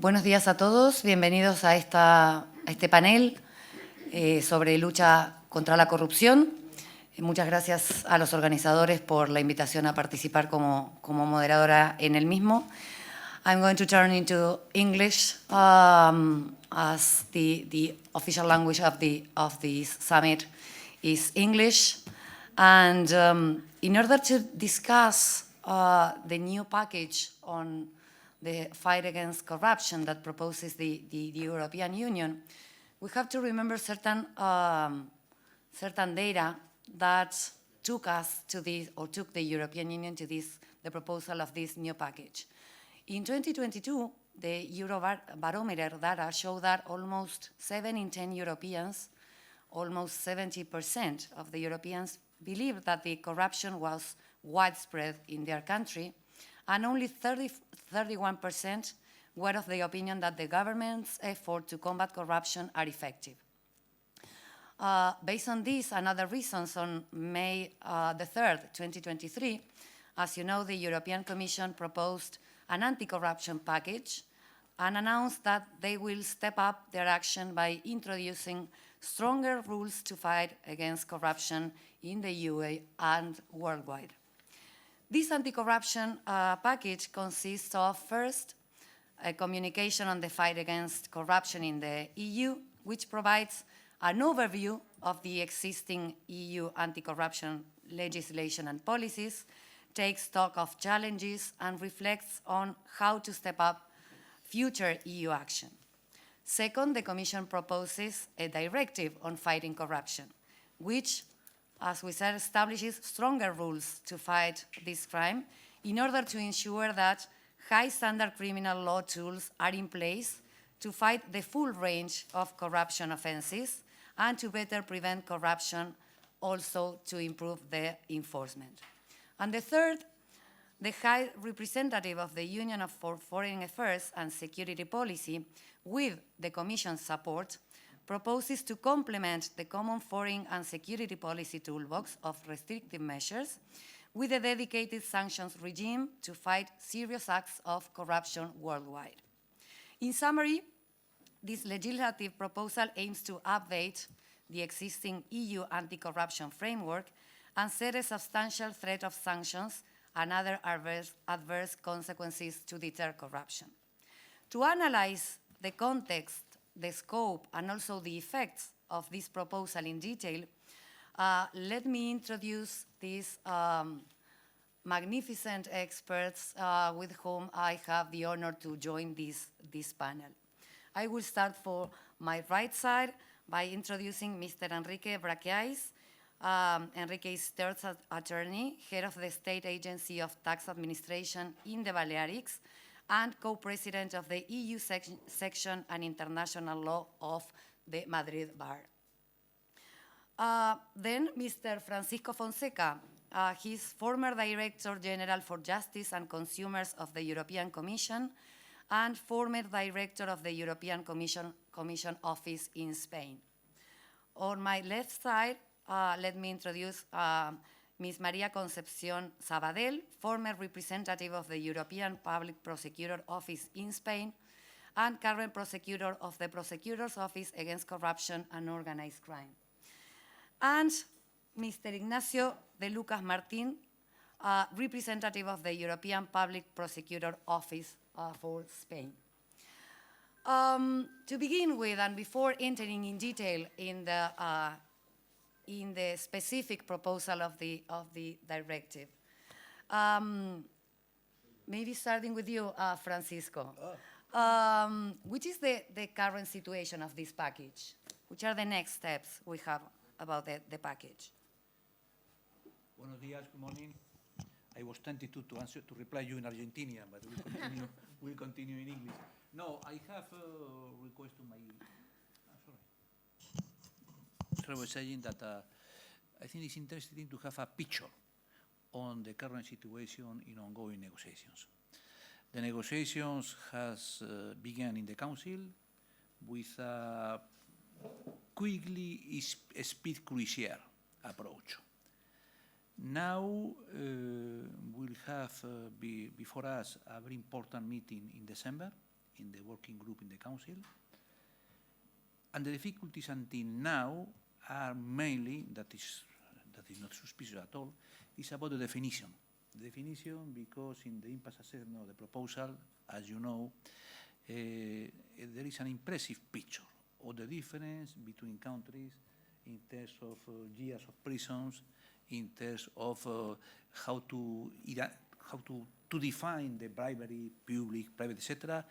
Buenos días a todos, bienvenidos a este panel sobre lucha contra la corrupción. Muchas gracias a los organizadores por la invitación a participar como moderadora en el mismo. I'm going to turn into English as the official language of this summit is English. And in order to discuss the new package on the fight against corruption that proposes the European Union, we have to remember certain data that took us to this, or took the European Union to this, the proposal of this new package. In 2022, the Eurobarometer data showed that almost 7 in 10 Europeans, almost 70% of the Europeans, believed that the corruption was widespread in their country, and only 31% were of the opinion that the government's efforts to combat corruption are effective. Based on this and other reasons, on May the 3rd, 2023, as you know, the European Commission proposed an anti-corruption package and announced that they will step up their action by introducing stronger rules to fight against corruption in the EU and worldwide. This anti-corruption package consists of, first, a communication on the fight against corruption in the EU, which provides an overview of the existing EU anti-corruption legislation and policies, takes stock of challenges, and reflects on how to step up future EU action. Second, the Commission proposes a directive on fighting corruption, which, as we said, establishes stronger rules to fight this crime in order to ensure that high-standard criminal law tools are in place to fight the full range of corruption offenses and to better prevent corruption, also to improve the enforcement. And the third, the High Representative of the Union for Foreign Affairs and Security Policy, with the Commission's support, proposes to complement the common foreign and security policy toolbox of restrictive measures with a dedicated sanctions regime to fight serious acts of corruption worldwide. In summary, this legislative proposal aims to update the existing EU anti-corruption framework and set a substantial threat of sanctions and other adverse consequences to deter corruption. To analyze the context, the scope, and also the effects of this proposal in detail, let me introduce these magnificent experts with whom I have the honor to join this panel. I will start for my right side by introducing Mr. Enrique Braqueais. Enrique is third attorney, head of the State Agency of Tax Administration in the Balearics, and co-president of the EU section and international law of the Madrid Bar. Then Mr. Francisco Fonseca, he's former Director General for Justice and Consumers of the European Commission and former Director of the European Commission Office in Spain. On my left side, let me introduce Ms. María Concepción Sabadell, former representative of the European Public Prosecutor Office in Spain and current prosecutor of the Prosecutor's Office Against Corruption and Organized Crime. And Mr. Ignacio de Lucas Martín, representative of the European Public Prosecutor Office for Spain. To begin with, and before entering in detail in the specific proposal of the directive. Maybe starting with you, Francisco. Which is the current situation of this package? Which are the next steps we have about the package? Buenos días, good morning. I was tempted to reply you in Argentinian, but we'll continue in English. No, I have a request to my... I was saying that I think it's interesting to have a picture on the current situation in ongoing negotiations. The negotiations has begun in the Council with a quickly speed crucial approach. Now we'll have before us a very important meeting in December in the working group in the Council. And the difficulties until now are mainly, that is not suspicious at all, is about the definition. The definition, because in the impasse assessment of the proposal, as you know, there is an impressive picture of the difference between countries in terms of years of prisons, in terms of how to define the bribery, public, private, etc.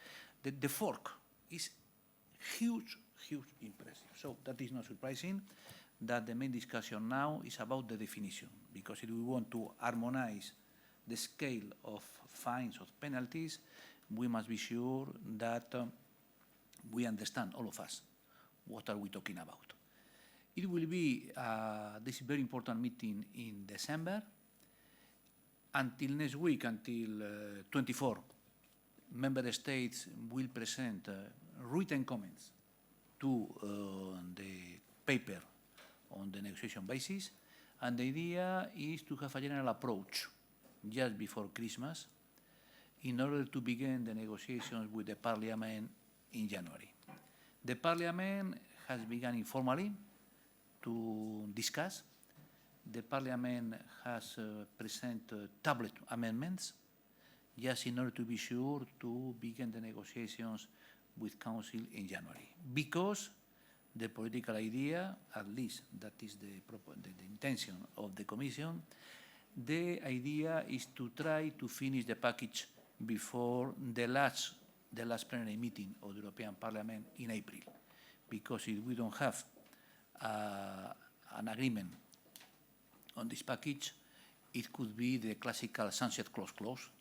The fork is huge, impressive. So that is not surprising that the main discussion now is about the definition, because if we want to harmonize the scale of fines, of penalties, we must be sure that we understand, all of us, what are we talking about. It will be this very important meeting in December. Until next week, until 24, member states will present written comments to the paper on the negotiation basis, and the idea is to have a general approach just before Christmas in order to begin the negotiations with the Parliament in January. The Parliament has begun informally to discuss. The Parliament has presented tablet amendments just in order to be sure to begin the negotiations with Council in January. Because the political idea, at least that is the intention of the Commission, the idea is to try to finish the package before the last plenary meeting of the European Parliament in April. Because if we don't have an agreement on this package, it could be the classical sunset clause,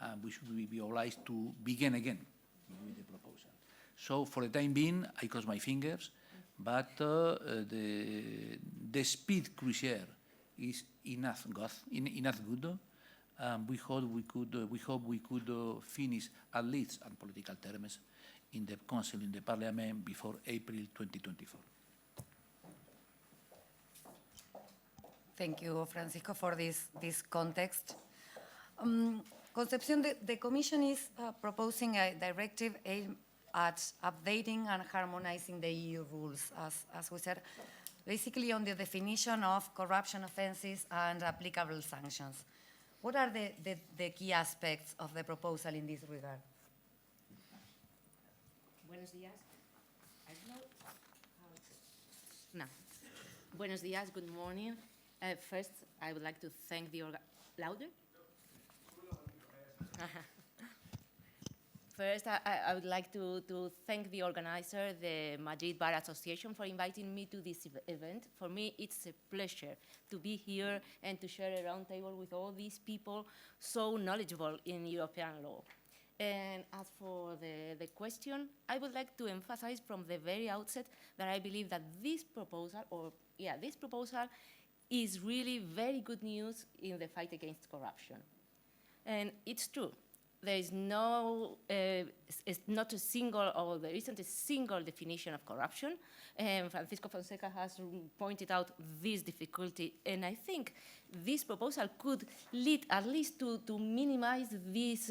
and we should be obliged to begin again with the proposal. So for the time being, I cross my fingers, but the speed crucial is enough good. We hope we could finish at least on political terms in the Council, in the Parliament before April 2024. Thank you, Francisco, for this context. Concepción, the Commission is proposing a directive aimed at updating and harmonizing the EU rules, as we said, basically on the definition of corruption offenses and applicable sanctions. What are the key aspects of the proposal in this regard? Buenos días. I don't know how to... No. Buenos días, good morning. First, I would like to thank the louder? First, I would like to thank the organizer, the Madrid Bar Association, for inviting me to this event. For me, it's a pleasure to be here and to share a round table with all these people so knowledgeable in European law. And as for the question, I would like to emphasize from the very outset that I believe that this proposal, this proposal is really very good news in the fight against corruption. And it's true. There is it's not a single, or there isn't a single definition of corruption. And Francisco Fonseca has pointed out this difficulty. And I think this proposal could lead at least to minimize this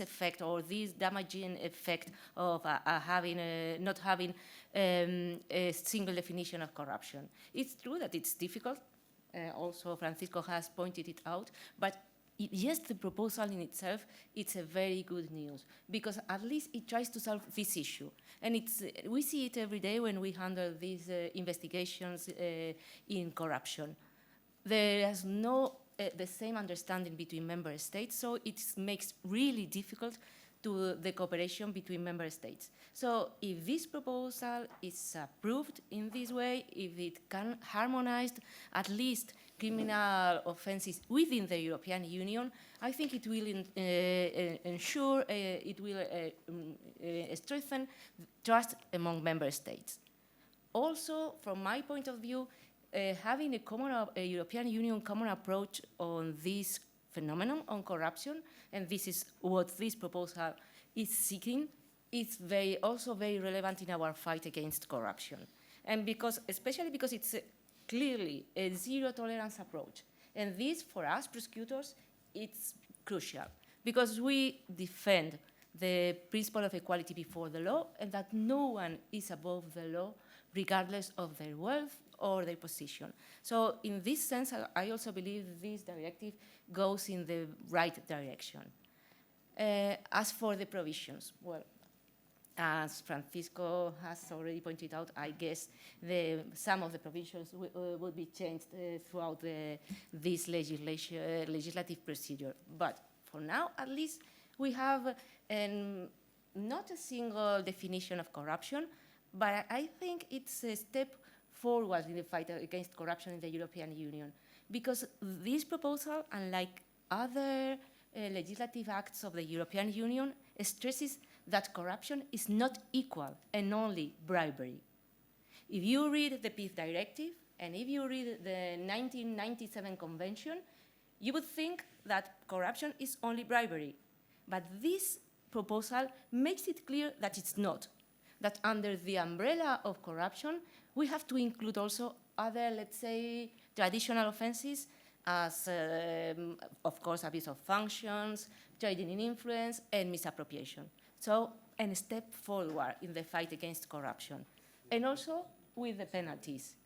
effect, or this damaging effect of not having a single definition of corruption. It's true that it's difficult. Also, Francisco has pointed it out. But yes, the proposal in itself, it's a very good news, because at least it tries to solve this issue. And we see it every day when we handle these investigations in corruption. There is no the same understanding between member states, so it makes really difficult the cooperation between member states. So if this proposal is approved in this way, if it can harmonize at least criminal offenses within the European Union, I think it will ensure, it will strengthen trust among member states. Also, from my point of view, having a European Union common approach on this phenomenon, on corruption, and this is what this proposal is seeking, it's also very relevant in our fight against corruption. And especially because it's clearly a zero-tolerance approach. And this, for us prosecutors, it's crucial, because we defend the principle of equality before the law, and that no one is above the law, regardless of their wealth or their position. So in this sense, I also believe this directive goes in the right direction. As for the provisions, well, as Francisco has already pointed out, I guess some of the provisions will be changed throughout this legislative procedure. But for now, at least, we have not a single definition of corruption, but I think it's a step forward in the fight against corruption in the European Union, because this proposal, unlike other legislative acts of the European Union, stresses that corruption is not equal and only bribery. If you read the PIF directive, and if you read the 1997 convention, you would think that corruption is only bribery. But this proposal makes it clear that it's not, that under the umbrella of corruption, we have to include also other, let's say, traditional offenses as, of course, abuse of functions, trading in influence, and misappropriation. So, a step forward in the fight against corruption. And also with the penalties,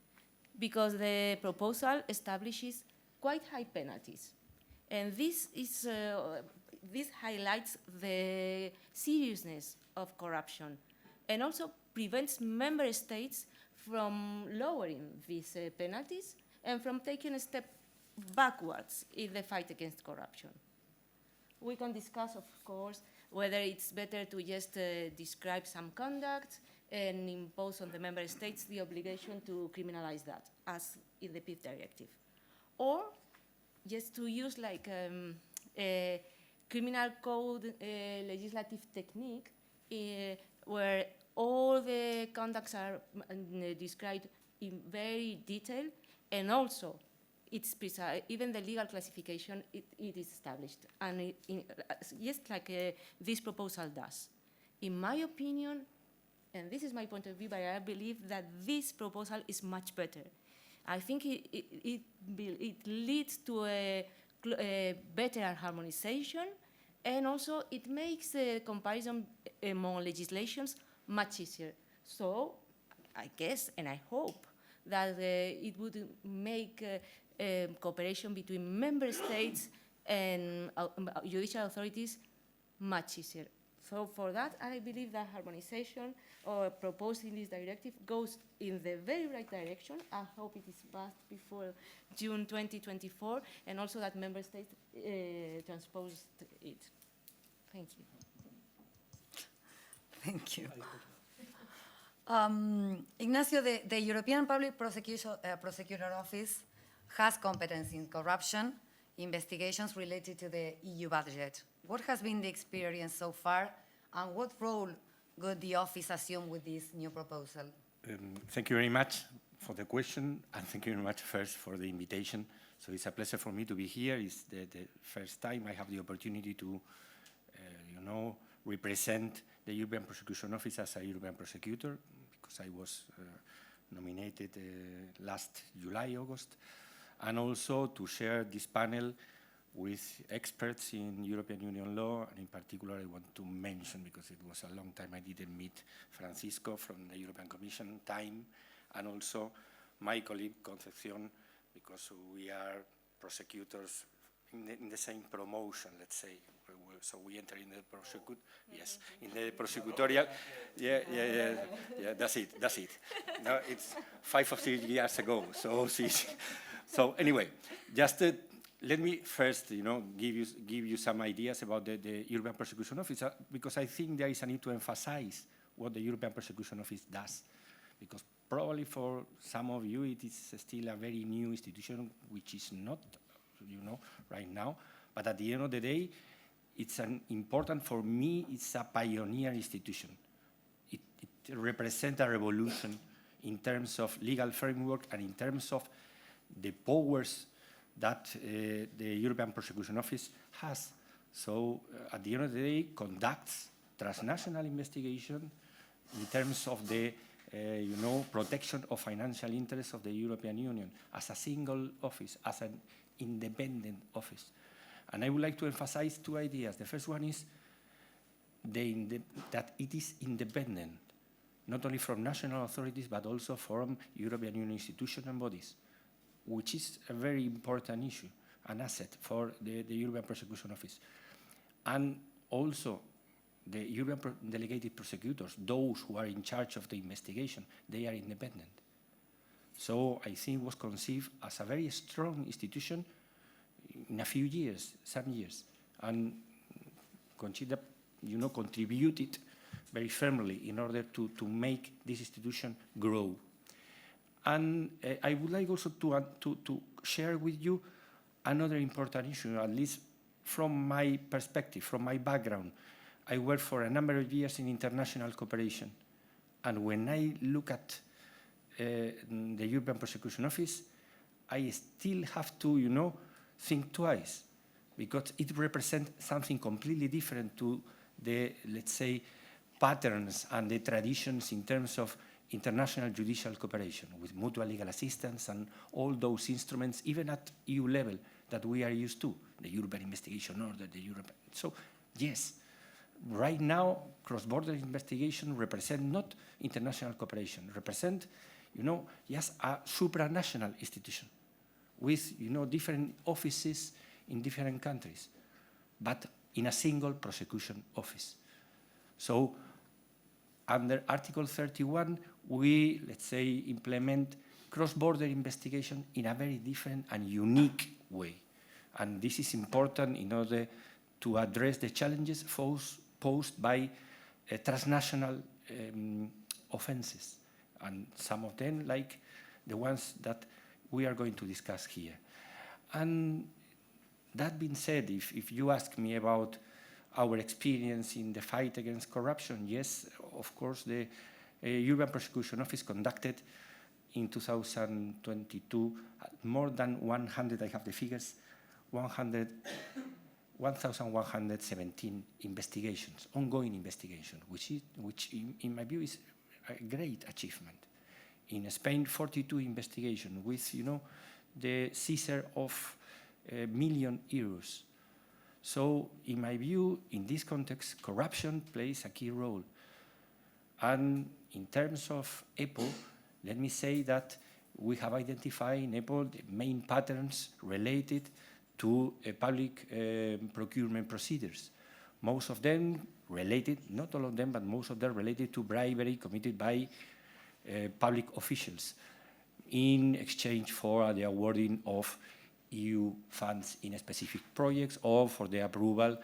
because the proposal establishes quite high penalties. And this highlights the seriousness of corruption and also prevents member states from lowering these penalties and from taking a step backwards in the fight against corruption. We can discuss, of course, whether it's better to just describe some conduct and impose on the member states the obligation to criminalize that, as in the PIF directive. Or just to use like a criminal code legislative technique where all the conducts are described in very detail, and also it's precise, even the legal classification, it is established, and just like this proposal does. In my opinion, and this is my point of view, but I believe that this proposal is much better. I think it leads to a better harmonization, and also it makes the comparison among legislations much easier. So I guess, and I hope, that it would make cooperation between member states and judicial authorities much easier. So for that, I believe that harmonization or proposed in this directive goes in the very right direction. I hope it is passed before June 2024, and also that member states transpose it. Thank you. Thank you. Ignacio, the European Public Prosecutor Office has competence in corruption investigations related to the EU budget. What has been the experience so far, and what role would the office assume with this new proposal? Thank you very much for the question, and thank you very much first for the invitation. So it's a pleasure for me to be here. It's the first time I have the opportunity to, represent the European Prosecution Office as a European prosecutor, because I was nominated last July, August, and also to share this panel with experts in European Union law, and in particular I want to mention, because it was a long time I didn't meet Francisco from the European Commission, and also my colleague Concepcion, because we are prosecutors in the same promotion, let's say. So we enter in the in the prosecutorial. Yeah, that's it. No, it's 5 or 6 years ago. So anyway, just let me first, give you some ideas about the European Prosecution Office, because I think there is a need to emphasize what the European Prosecution Office does, because probably for some of you it is still a very new institution, which is not, right now. But at the end of the day, it's important for me. It's a pioneer institution. It represents a revolution in terms of legal framework and in terms of the powers that the European Prosecution Office has. So at the end of the day, conducts transnational investigation in terms of the protection of financial interests of the European Union as a single office, as an independent office. And I would like to emphasize 2 ideas. The first one is that it is independent, not only from national authorities, but also from European Union institutions and bodies, which is a very important issue, an asset for the European Prosecution Office. And also, the European delegated prosecutors, those who are in charge of the investigation, they are independent. So I think it was conceived as a very strong institution in a few years, some years, and contributed very firmly in order to make this institution grow. And I would like also to share with you another important issue, at least from my perspective, from my background. I worked for a number of years in international cooperation. And when I look at the European Prosecution Office, I still have to, think twice, because it represents something completely different to the, let's say, patterns and the traditions in terms of international judicial cooperation with mutual legal assistance and all those instruments, even at EU level, that we are used to, the European Investigation Order, the European. So, yes, right now, cross-border investigation represent not international cooperation, represent, just a supranational institution with, different offices in different countries, but in a single prosecution office. So, under Article 31, we, let's say, implement cross-border investigation in a very different and unique way. And this is important in order to address the challenges posed by transnational offenses, and some of them like the ones that we are going to discuss here. And that being said, if you ask me about our experience in the fight against corruption, yes, of course, the European Prosecution Office conducted in 2022 more than 100, I have the figures, 1,117 investigations, ongoing investigations, which in my view is a great achievement. In Spain, 42 investigations with, the seizure of €1 million. So, in my view, in this context, corruption plays a key role. And in terms of EPO, let me say that we have identified in EPO the main patterns related to public procurement procedures. Most of them related, not all of them, but most of them related to bribery committed by public officials in exchange for the awarding of EU funds in specific projects or for the approval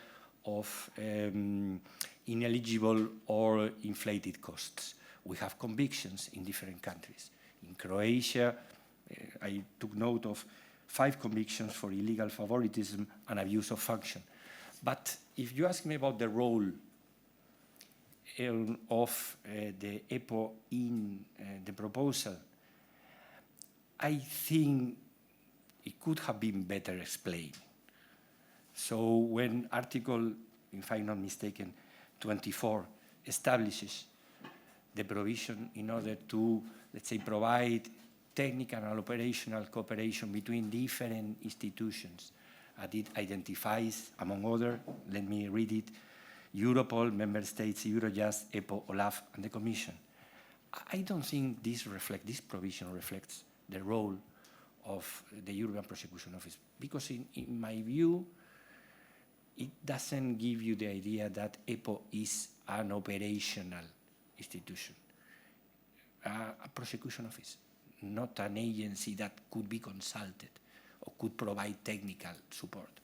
of ineligible or inflated costs. We have convictions in different countries. In Croatia, I took note of 5 convictions for illegal favoritism and abuse of function. But if you ask me about the role of the EPO in the proposal, I think it could have been better explained. So when Article, if I'm not mistaken, 24 establishes the provision in order to, let's say, provide technical and operational cooperation between different institutions, and it identifies, among others, let me read it, Europol, Member States, Eurojust, EPO, OLAF, and the Commission. I don't think this provision reflects the role of the European Prosecution Office, because in my view, it doesn't give you the idea that EPO is an operational institution, a prosecution office, not an agency that could be consulted or could provide technical support.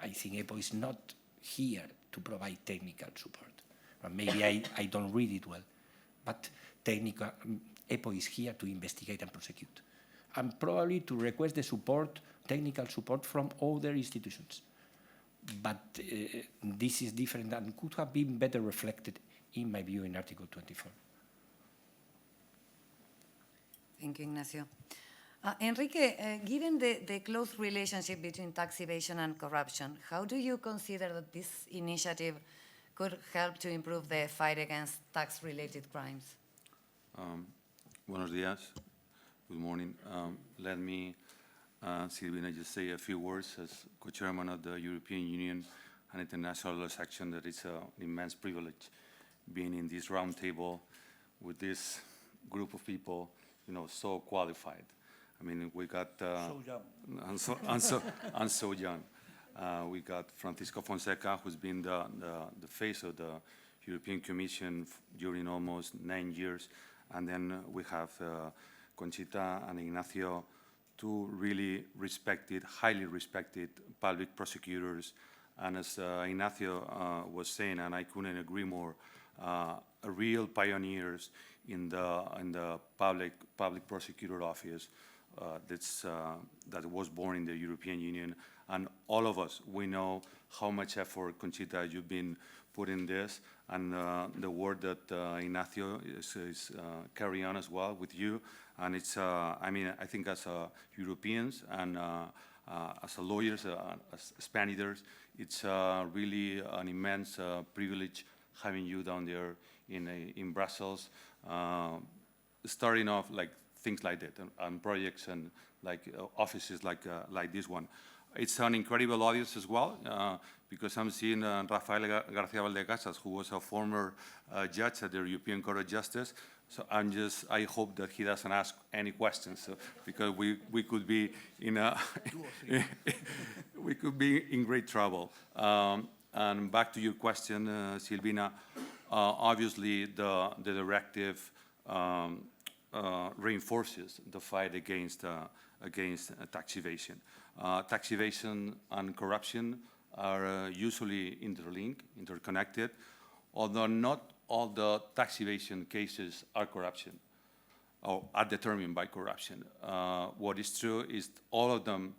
I think EPO is not here to provide technical support. Maybe I don't read it well, but EPO is here to investigate and prosecute, and probably to request the support, technical support from other institutions. But this is different and could have been better reflected, in my view, in Article 24. Thank you, Ignacio. Enrique, given the close relationship between tax evasion and corruption, how do you consider that this initiative could help to improve the fight against tax-related crimes? Buenos días. Good morning. Let me, Silvina, just say a few words as co-chairman of the European Union an international section that it's an immense privilege being in this round table with this group of people, you know, so qualified. I mean, we got So young. and so young. We got Francisco Fonseca, who's been the face of the European Commission during almost 9 years, and then we have Conchita and Ignacio, two really respected, highly respected public prosecutors. And as Ignacio was saying, and I couldn't agree more, real pioneers in the public prosecutor office that was born in the European Union. And all of us, we know how much effort, Conchita, you've been putting this, and the work that Ignacio is carrying on as well with you. And it's, I mean, I think as Europeans and as lawyers, as Spaniards, it's really an immense privilege having you down there in Brussels, starting off like things like that, and projects and like offices like this one. It's an incredible audience as well, because I'm seeing Rafael García Valdecasas, who was a former judge at the European Court of Justice. So I hope that he doesn't ask any questions, because we could be in we could be in great trouble. And back to your question, Silvina, obviously the directive reinforces the fight against tax evasion. Tax evasion and corruption are usually interlinked, interconnected, although not all the tax evasion cases are corruption or are determined by corruption. What is true is all of them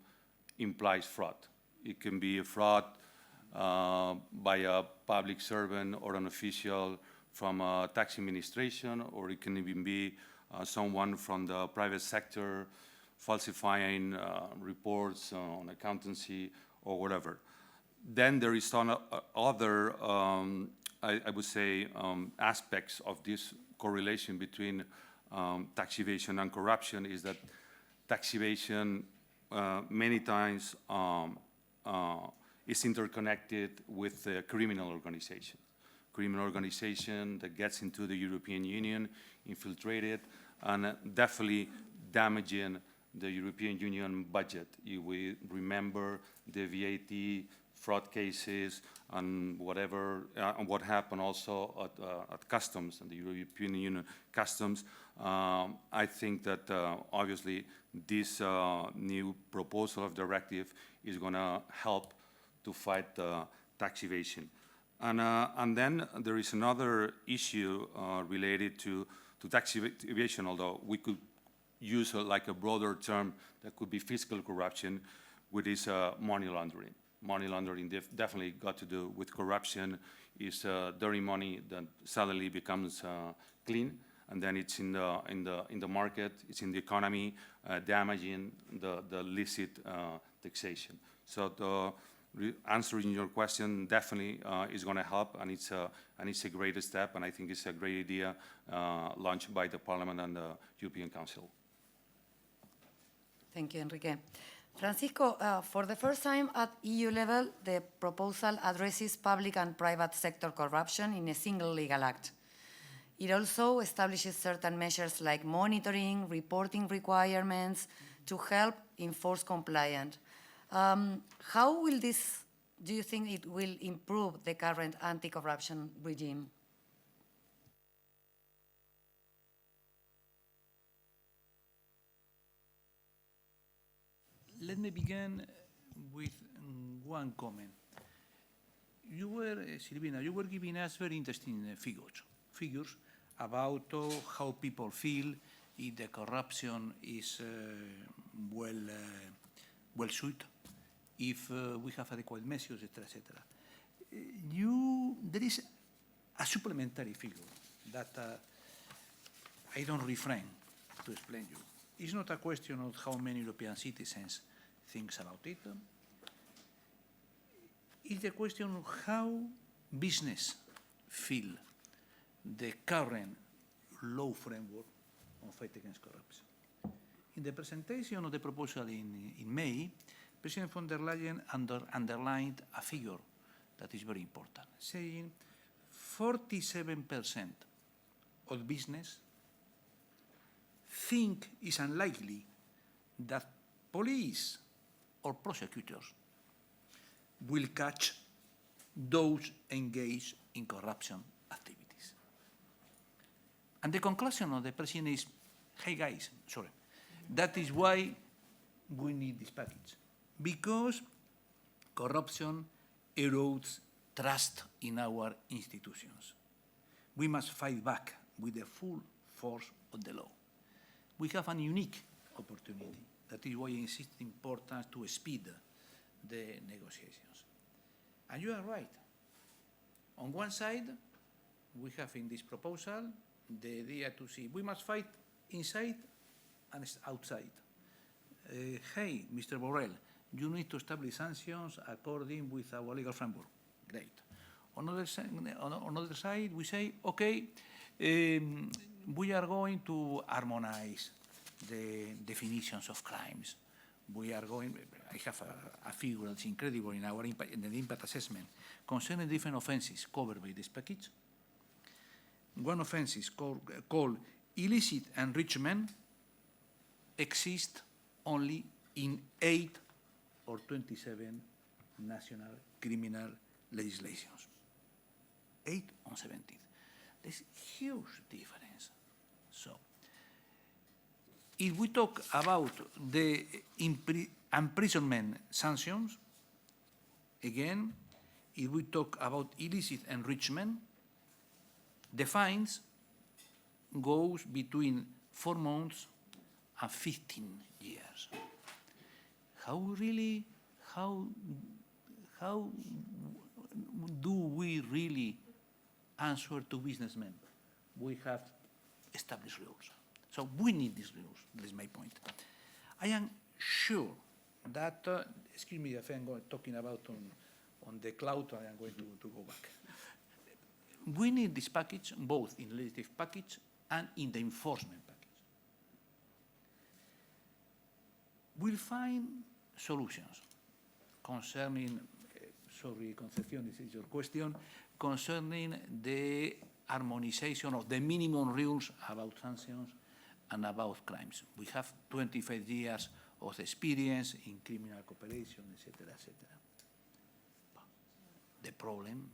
implies fraud. It can be a fraud by a public servant or an official from a tax administration, or it can even be someone from the private sector falsifying reports on accountancy or whatever. Then there is some other, I would say, aspects of this correlation between tax evasion and corruption, is that tax evasion many times is interconnected with the criminal organization. Criminal organization that gets into the European Union, infiltrated, and definitely damaging the European Union budget. We remember the VAT fraud cases and whatever, and what happened also at customs and the European Union customs. I think that obviously this new proposal of directive is going to help to fight tax evasion. And then there is another issue related to tax evasion, although we could use like a broader term that could be fiscal corruption, which is money laundering. Money laundering definitely got to do with corruption. Is dirty money that suddenly becomes clean, and then it's in the market, it's in the economy, damaging the licit taxation. So answering your question definitely is going to help, and it's a great step, and I think it's a great idea launched by the Parliament and the European Council. Thank you, Enrique. Francisco, for the first time at EU level, the proposal addresses public and private sector corruption in a single legal act. It also establishes certain measures like monitoring, reporting requirements to help enforce compliance. How will this, do you think it will improve the current anti-corruption regime? Let me begin with one comment. You were, Silvina, you were giving us very interesting figures about how people feel if the corruption is well suited, if we have adequate measures, etc., etc. There is a supplementary figure that I don't refrain to explain you. It's not a question of how many European citizens think about it. It's a question of how business feel the current law framework on fight against corruption. In the presentation of the proposal in May, President von der Leyen underlined a figure that is very important, saying 47% of business think it's unlikely that police or prosecutors will catch those engaged in corruption activities. And the conclusion of the president is, hey guys, sorry, that is why we need this package, because corruption erodes trust in our institutions. We must fight back with the full force of the law. We have a unique opportunity. That is why I insist the importance to speed the negotiations. And you are right. On one side, we have in this proposal the idea to see we must fight inside and outside. Hey, Mr. Borrell, you need to establish sanctions according with our legal framework. Great. On the other side, we say, okay, we are going to harmonize the definitions of crimes. We are going, I have a figure that's incredible in our impact, in the impact assessment concerning different offenses covered by this package. One offense is called illicit enrichment, exists only in 8 or 27 national criminal legislations. 8 on 17. There's huge difference. So, if we talk about the imprisonment sanctions, again, if we talk about illicit enrichment, the fines goes between 4 months and 15 years. How do we really answer to businessmen? We have established rules. So we need these rules, that is my point. I am sure that, excuse me if I'm talking about on the cloud, I am going to go back. We need this package both in the legislative package and in the enforcement package. We'll find solutions concerning, sorry, Concepcion, this is your question, concerning the harmonization of the minimum rules about sanctions and about crimes. We have 25 years of experience in criminal cooperation, etc., etc. The problem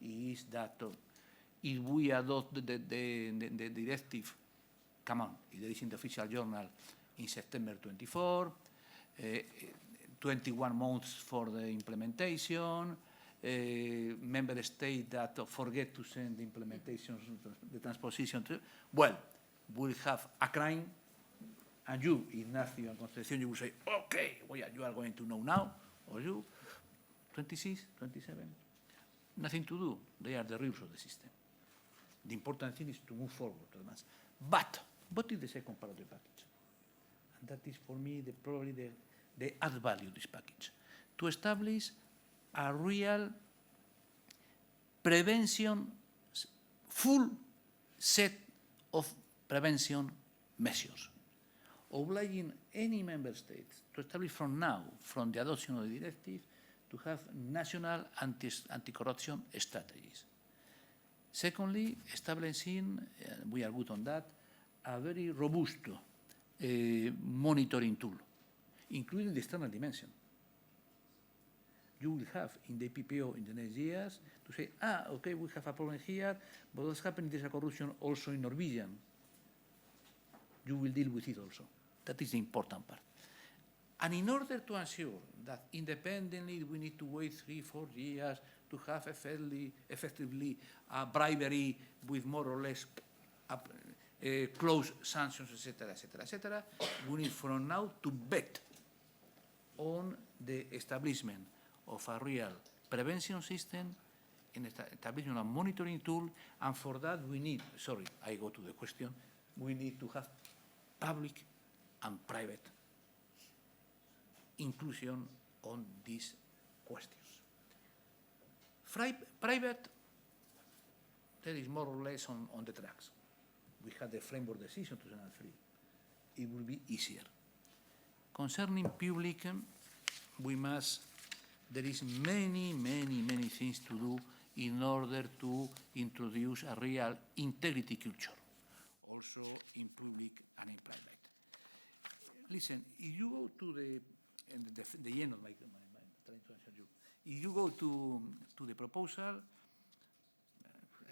is that if we adopt the directive, come on, it is in the official journal in September 24, 21 months for the implementation, member state that forget to send the implementation, the transposition to, well, we'll have a crime, and you, Ignacio and Concepcion, you will say, okay, well, you are going to know now, or you, 26, 27, nothing to do. They are the rules of the system. The important thing is to move forward. But what is the second part of the package? And that is, for me, probably the add value of this package. To establish a real prevention, full set of prevention measures, obliging any member state to establish from now, from the adoption of the directive, to have national anti-corruption strategies. Secondly, establishing, we are good on that, a very robust monitoring tool, including the external dimension. You will have in the PPO in the next years to say, okay, we have a problem here, but what's happening, there's a corruption also in Norwegian. You will deal with it also. That is the important part. And in order to ensure that independently we need to wait 3-4 years to have effectively bribery with more or less close sanctions, etc., etc., etc., we need from now to bet on the establishment of a real prevention system, in establishment of a monitoring tool, and for that we need, sorry, I go to the question, we need to have public and private inclusion on these questions. Private, there is more or less on the tracks. We had the framework decision 2003. It will be easier. Concerning public, we must there is many things to do in order to introduce a real integrity culture, also in public and in private. Listen, if you go to the end of my trying to answer you, if you go to the proposal,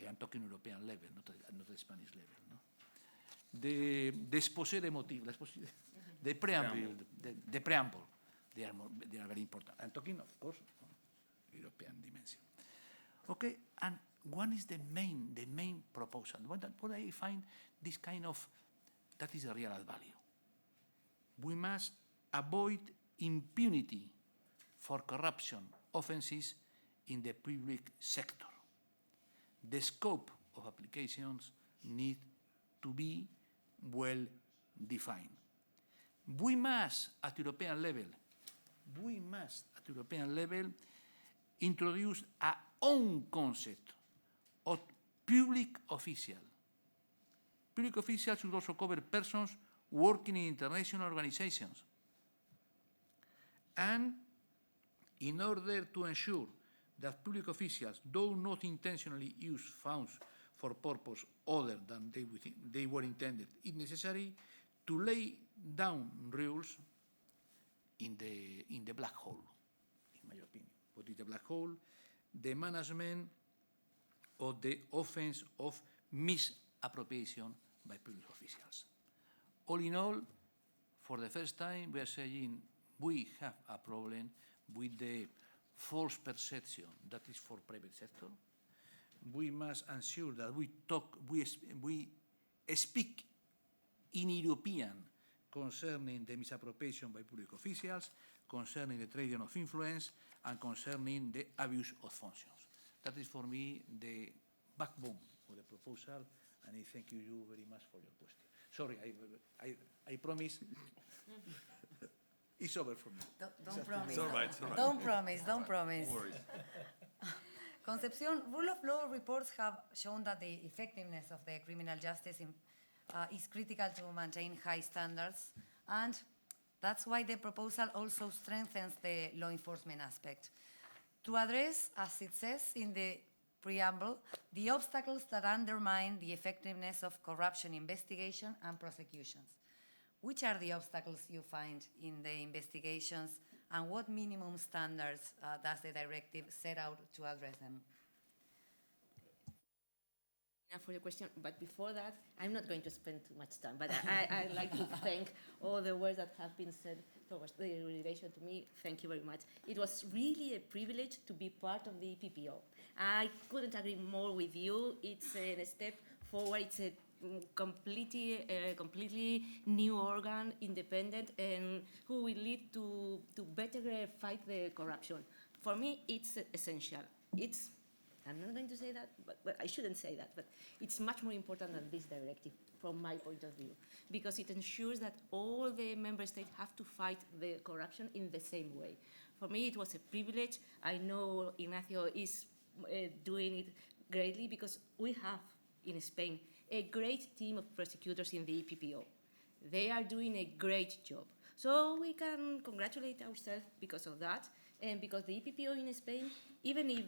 I am talking European level, not the Spanish level, no? The exposé de motifs, the preamble, the preamble, they are very important. I'm talking, of course, European dimension. Okay, and one is the main proposal. What I find this kind of, that is a real add value. We must avoid impunity for corruption offenses in the public sector. The scope of applications need to be well defined. We must, at European level, introduce our own concept of public official. Public officials should also cover persons working in international organizations. And in order to ensure that public officials do not intentionally use funds for purpose other than they were intended, it's necessary to lay down rules in the black hole, in my opinion. What is the black hole? The management of the offense of misappropriation by public officials. All in all, for the first time, we are saying we have a problem with the false perception that is for private sector. We must ensure that we speak in European concerning the misappropriation by public officials, concerning the trading of influence, and concerning the abuse of functions. That is for me the backbone of the proposal, and I thank you very much for your question. Sorry, I promise. It's over for me. Don't promise. It's all right, it's all right. Don't promise. No worries. Concepcion, rule of law reports have shown that the effectiveness of the criminal justice is critical to maintain high standards, and that's why the proposal also strengthens the law enforcement aspect. To address, as it says in the preamble, the obstacles that undermine the effectiveness of corruption investigation and prosecutions. Which are the obstacles you find in the investigations, and what minimum standards does the directive set out to address them? For your question, but before that, I'm not going to spend too much time, but I'd like to thank all the words that have been said towards the relation to me. Thank you very much. It was really a privilege to be part of the PPO. I couldn't agree more with you. It's a step forward. It's a completely new organ, independent, and who will lead to better fight the corruption. For me, it's essential. I'm not going to say that, but I shouldn't say that, but it's much more important than this directive from my point of view, because it ensures that all the member states have to fight the corruption in the same way. For me, it was a privilege. I know Ignacio is doing it greatly, because we have in Spain a great team of prosecutors in the EPPO. They are doing a great job. So we can congratulate ourselves because of that, and because the EPPO in Spain, even if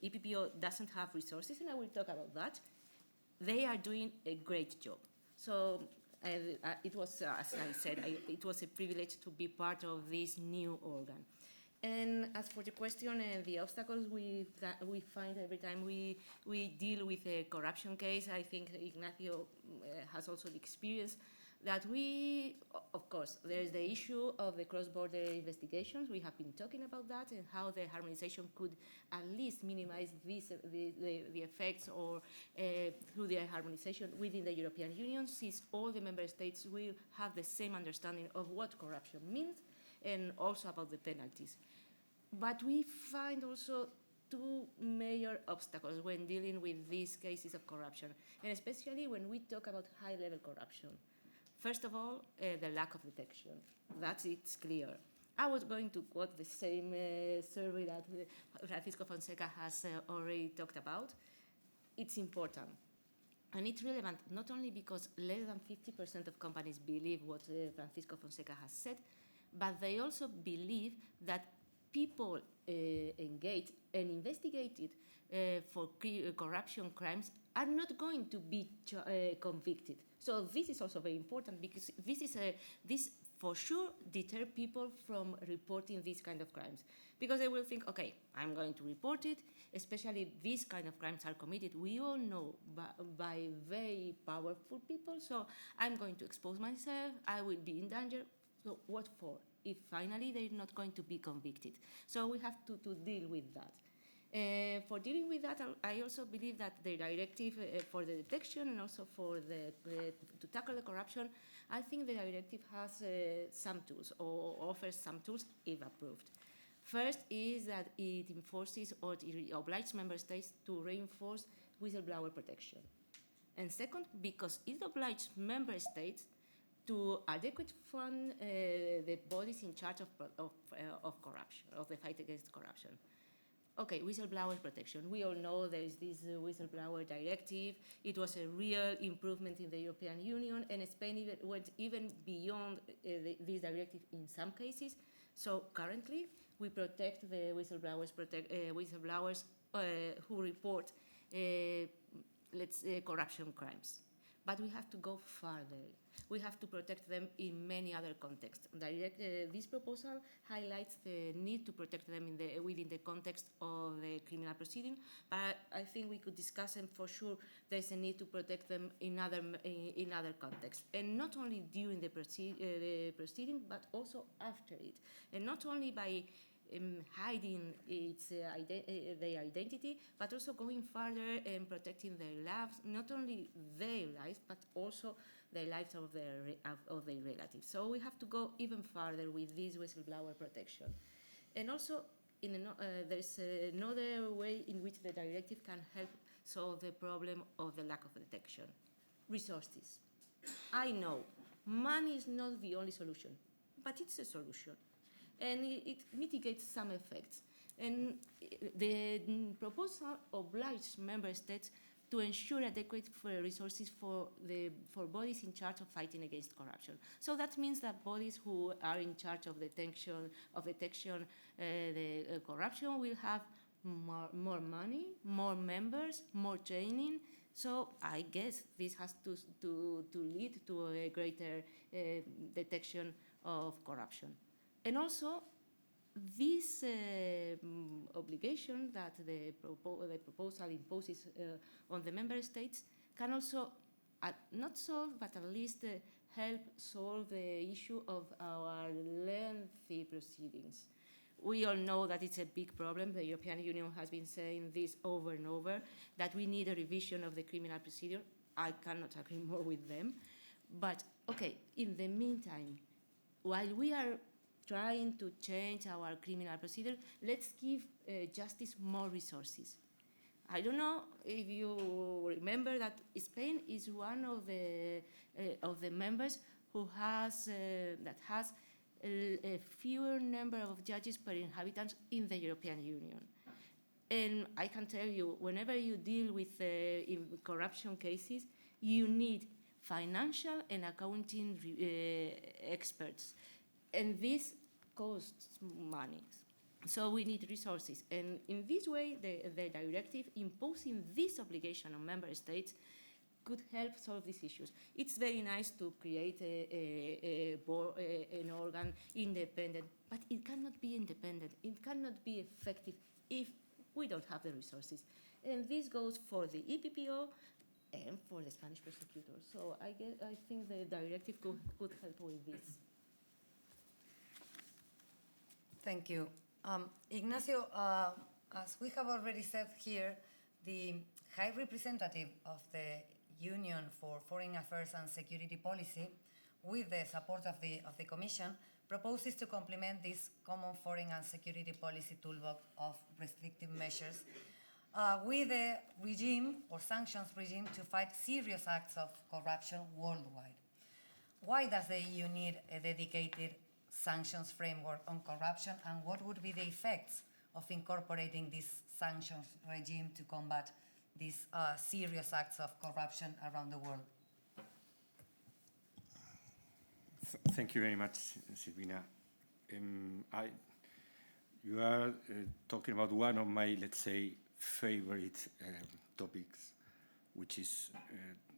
EPPO doesn't have resources, and I will talk about that, they are doing a great job. So it was, as I said, it was a privilege to be part of this new organ. And as for the question and the obstacles we find every time we deal with a corruption case, I think Ignacio has also the experience that we, of course, there's the issue of the cross-border investigations. We have been talking about that and how the harmonization could at least minimize the effects or through the harmonization within the European Union, since all the member states will have the same understanding of what corruption means and also about the penalties. But we find also two major obstacles when dealing with these cases of corruption, and especially when we talk about high-level corruption. First of all, the lack of detection. It's clear. I was going to quote the same survey that Francisco Fonseca has already talked about. It's important. And it's relevant not only because less than 50% of companies believe what Francisco Fonseca has said, but they also believe that people engaged and investigated for corruption crimes are not going to be convicted. So this is also very important, because this for sure deter people from reporting these kind of crimes, because they will think, okay, I'm going to report it, especially if these kind of crimes are committed, we all know, by very powerful people, so I'm going to expose myself, I will be in danger, so what for, if finally they're not going to be convicted? So we have to deal with that. For dealing with that, I also believe that the directive for the detection and also for to tackle the corruption, I think the directive has some tools, or offers some tools if approved. First is that it enforces, or it obliges member states to reinforce whistleblower protection. And second, because it obliges member states to adequately fund the bodies in charge of corruption, of the fight against corruption. Okay, whistleblower protection. We all know there is this whistleblower directive. It was a real improvement in the European Union, and Spain went even beyond this directive in some cases. So currently, we protect the whistleblowers, who report, corruption crimes. But we have to go further. We have to protect them in many other contexts. This proposal highlights the need to protect them within the context of the criminal proceeding, but I think we could discuss, and for sure there's a need to protect them in other contexts, and not only during the proceeding, but also after it, and not only by hiding their identity, but also going further and protecting their lives, not only their lives, but also the lives of their relatives. So we have to go even further with this whistleblower protection. And also, there's another way in which the directive can help solve the problem of the lack of detection. Resources. I know money is not the only solution, but it's a solution. And it mitigates some effects. And the proposal obliges member states to ensure adequate resources for bodies in charge of fighting against corruption. So that means that bodies who are in charge of detection the corruption will have more money, more members, more training. So I guess this has to lead to a greater detection of corruption. And also, this obligation that the proposal imposes on the member states can also not solve, but at least help solve the issue of our lengthy proceedings. We all know that it's a big problem. The European Union has been saying this over and over, that we need a revision of the criminal procedure. I cannot agree more with them. But, okay, in the meantime, while we are trying to change our criminal procedure, let's give justice more resources. I don't know if you remember that Spain is one of the members who has a fewer number of judges per inhabitants in the European Union. And I can tell you, whenever you deal with in corruption cases, you need financial and accounting experts. And this costs money. So we need resources. And in this way, the directive imposing this obligation on member states could help solve these issues. It's very nice to create an organ independent, but it cannot be independent. It cannot be effective if we don't have the resources. And this goes for the EPPO and for the Spanish prosecutors. So I think the directive could help with this. Thank you. Ignacio, as we have already said here, the High Representative of the Union for Foreign Affairs and Security Policy, with the support of the Commission, proposes to complement this common foreign and security policy toolbox of restrictive measures with a regime or sanctions regime to fight serious acts of corruption worldwide. Why does the EU need a dedicated sanctions framework on corruption, and what would be the effects of incorporating this sanctions regime to combat these serious acts of corruption around the world? Thank you very much, Silvina. You are talking about one of my, let's say, favorite topics, which is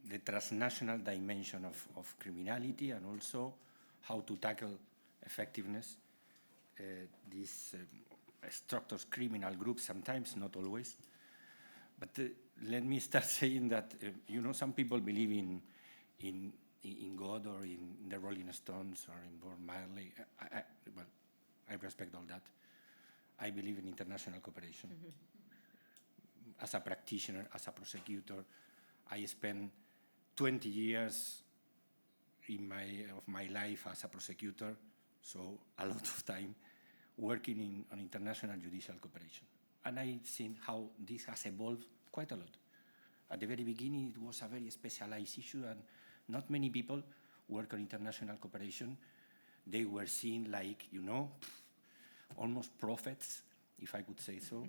the transnational dimension of criminality, and also how to tackle effectiveness. These structures, criminal groups, sometimes, not always. But let me start saying that, you know, some people believe in God or in the Rolling Stones or in Bob Marley. Well, I respect all that. I believe in international cooperation. As a practitioner, as a prosecutor, I spent 20 years of my life as a prosecutor, so a lot of time working on international judicial cooperation. And I've seen how this has evolved quite a lot. At the very beginning, it was a very specialized issue, and not many people work on international cooperation. They were seen like, you know, almost prophets, if I could say so.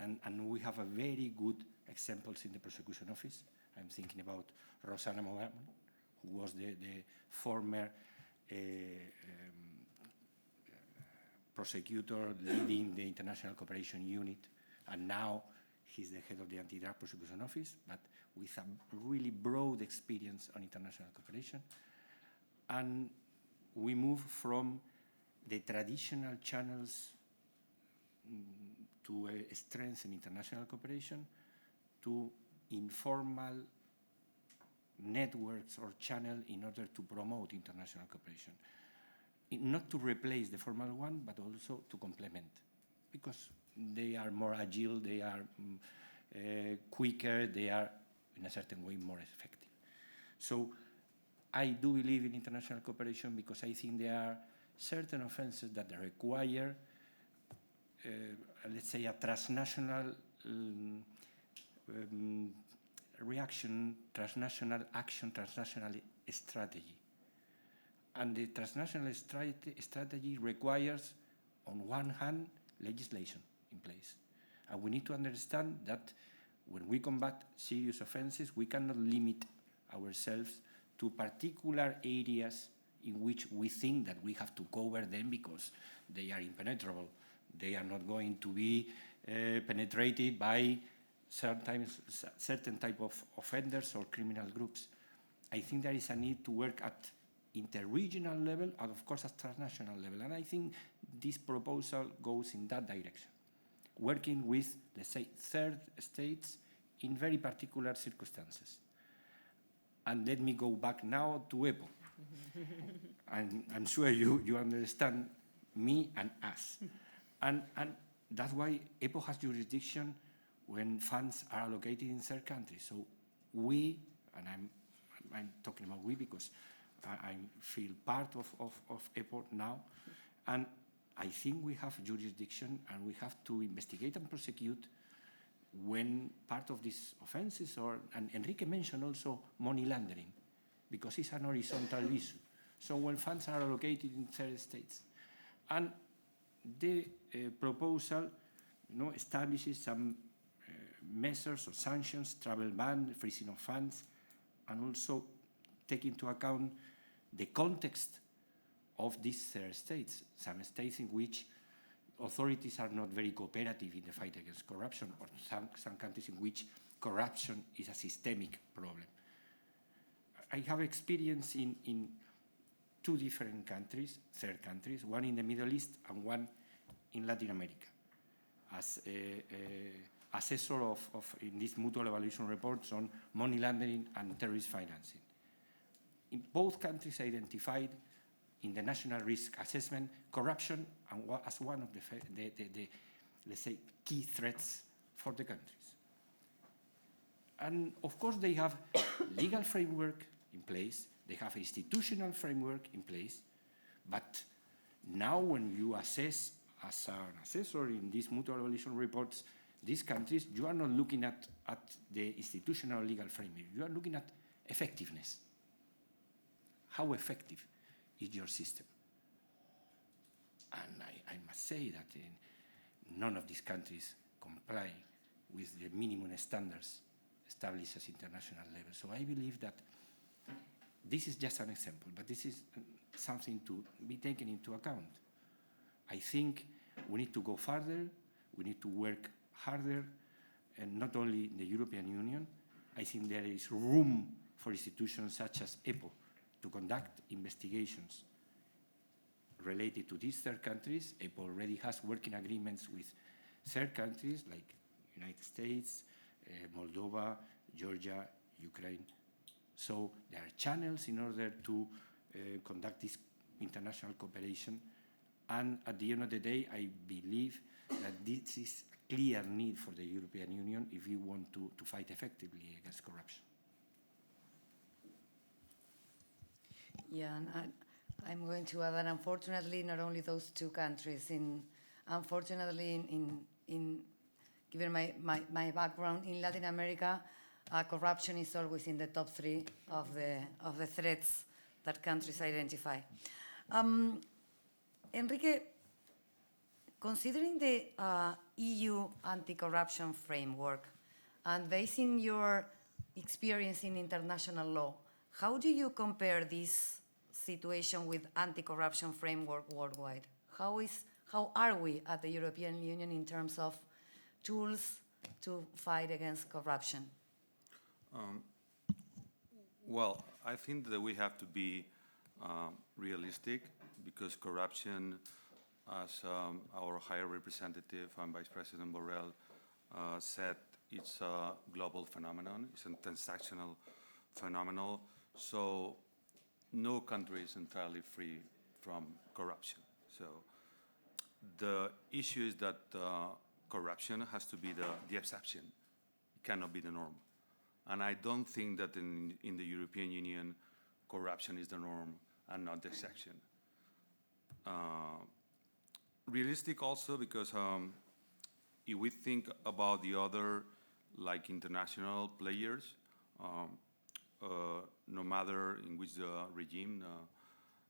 And we have a very good examples in the prosecution office. I'm thinking about Rosanna Mogan, who was the former prosecutor leading the International Cooperation Unit, and now he's the head of the Anti-Drug Prosecution Office, but with a really broad experience on international cooperation. And we move from the traditional channels to strengthen international cooperation to informal networks or channel in order to promote international cooperation. Not to replace the formal one, but also to complement, because they are more agile, they are quicker, they are in a certain way more effective. So I do believe in international cooperation because I think there are certain offenses that require, let's say, a transnational reaction, transnational action, transnational strategy. And the transnational strategy requires, on one hand, legislation in place. And we need to understand that when we combat serious offenses, we cannot limit ourselves to particular areas in which we think that we have to cover them because they are impenetrable. They are not going to be penetrated by certain type of offenders or criminal groups. I think there is a need to work at inter-regional level and, of course, at transnational level. And I think this proposal goes in that direction, working with, let's say, third states in very particular circumstances. And let me go back now to EPO. I'm sure you understand me and us. And that's why EPO has jurisdiction when funds are allocated in third countries. So we, and I'm talking about we because I feel part of EPO now, and I think we have jurisdiction and we have to investigate and prosecute when part of these offenses, and Enrique mentioned also money laundering, because it's an horizontal issue. So when funds are allocated in third states. And the proposal establishes some measures or sanctions, travel ban, freezing of funds, and also take into account the context of these third states. Some states in which authorities are not very cooperative in the fight against corruption, or some countries in which corruption is a systemic problem. I have experience in two different countries, third countries, one in the Middle East and one in Latin America, as assessor in these mutual evaluation reports on money laundering and terrorist financing. In both countries identified in the national risk assessment corruption as one of the let's say, key threats for the countries. And of course they have legal framework in place, they have institutional framework in place, but now when you assess as an assessor in these mutual evaluation reports, these countries, you are not looking at the institutional legal framework, you are looking at effectiveness. How effective is your system? And I must say that none of these countries comply with the minimum standards established at international level. So I believe that this is just an example, but this is something to be taken into account. I think we need to go further, we need to work harder, and not only in the European Union. I think there is room for institutions such as EPO to conduct investigations related to these third countries. EPO already has working agreements with third countries like United States, Moldova, Georgia, Ukraine. So there are channels in order to conduct this international cooperation. And at the end of the day, I believe that this is a clear need for the European Union if we want to fight effectively against corruption. Yeah, and I'm going to add that unfortunately, not only those two countries, unfortunately, given my background in Latin America, corruption is always in the top 3 of the threats that countries identify. Enrique, considering the EU anti-corruption framework and basing your experience in international law, how do you compare this situation with anti-corruption framework worldwide? How are we at the European Union in terms of tools to fight against corruption? Well, I think that we have to be realistic, because corruption, as our High Representative and Vice President Borrell said, it's a global phenomenon, it's a transactional phenomenon, so no country is entirely free from corruption. So the issue is that corruption has to be the exception, it cannot be the norm. And I don't think that in the European Union, corruption is the norm and not the exception. Realistic also because if we think about the other, like international players, no matter in which regime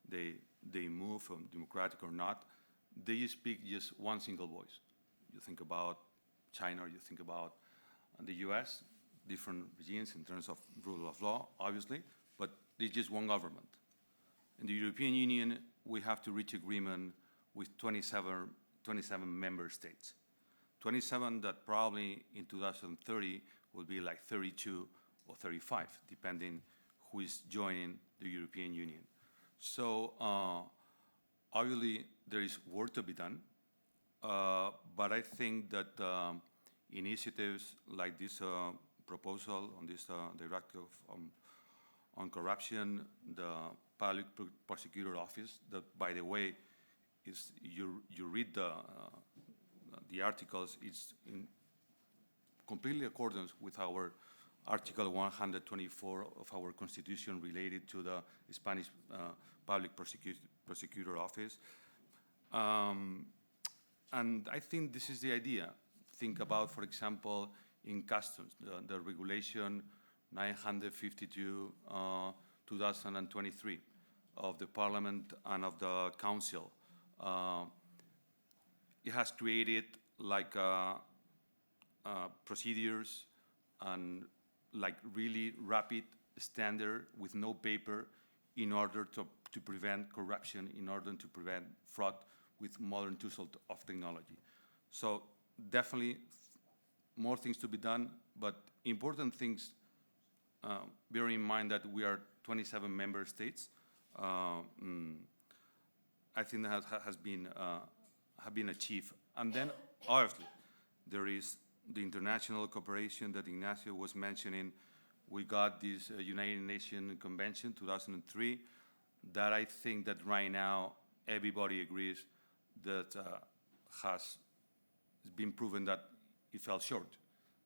they move, democratic or not, they speak just one single voice. You think about China, or you think about the US, different regimes in terms of rule of law, obviously, but there's just one government. In the European Union, we have to reach agreement with 27 member states. 27 that probably in 2030 will be like 32 or 35, depending who is joining the European Union. So obviously there is work to be done, but I think that initiatives like this proposal on this directive on corruption, the Public Prosecutor Office, that, by the way, is you read the articles, it's in completely accordance with our Article 124 of our Constitution related to the Spanish Public Prosecutor Office. And I think this is the idea. Think about, for example, in customs, the regulation 952 2023 of the Parliament and of the Council. It has created like procedures and like really rapid standard with no paper in order to prevent corruption, in order to prevent fraud with modern tools of technology. So definitely more things to be done, but important things, bearing in mind that we are 27 member states, I think that have been achieved. And then, obviously, there is the international cooperation that Ignacio was mentioning. We got this United Nations Convention 2003 that I think that right now everybody agrees that has been proven that it fell short.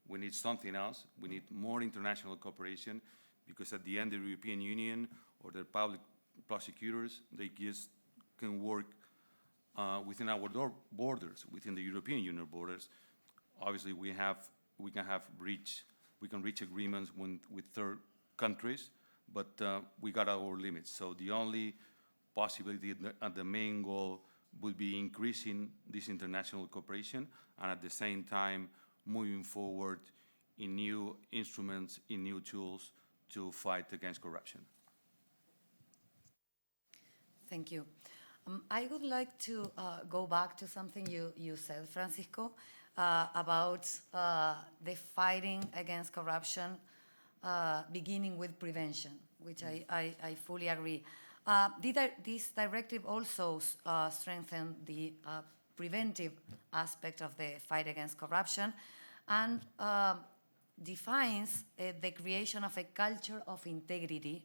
We need something else. We need more international cooperation, because at the end, the European Union or the public prosecutors, they just can work within our borders, within the European Union borders. Obviously, we can reach agreements with third countries, but we got our limits. So the only possibility and the main goal would be increasing this international cooperation, and at the same time moving forward in new instruments, in new tools to fight against corruption. Thank you. I would like to go back to something you said, Francisco, about the fighting against corruption beginning with prevention, which I fully agree. This directive also strengthened the preventive aspect of the fight against corruption and defines the creation of a culture of integrity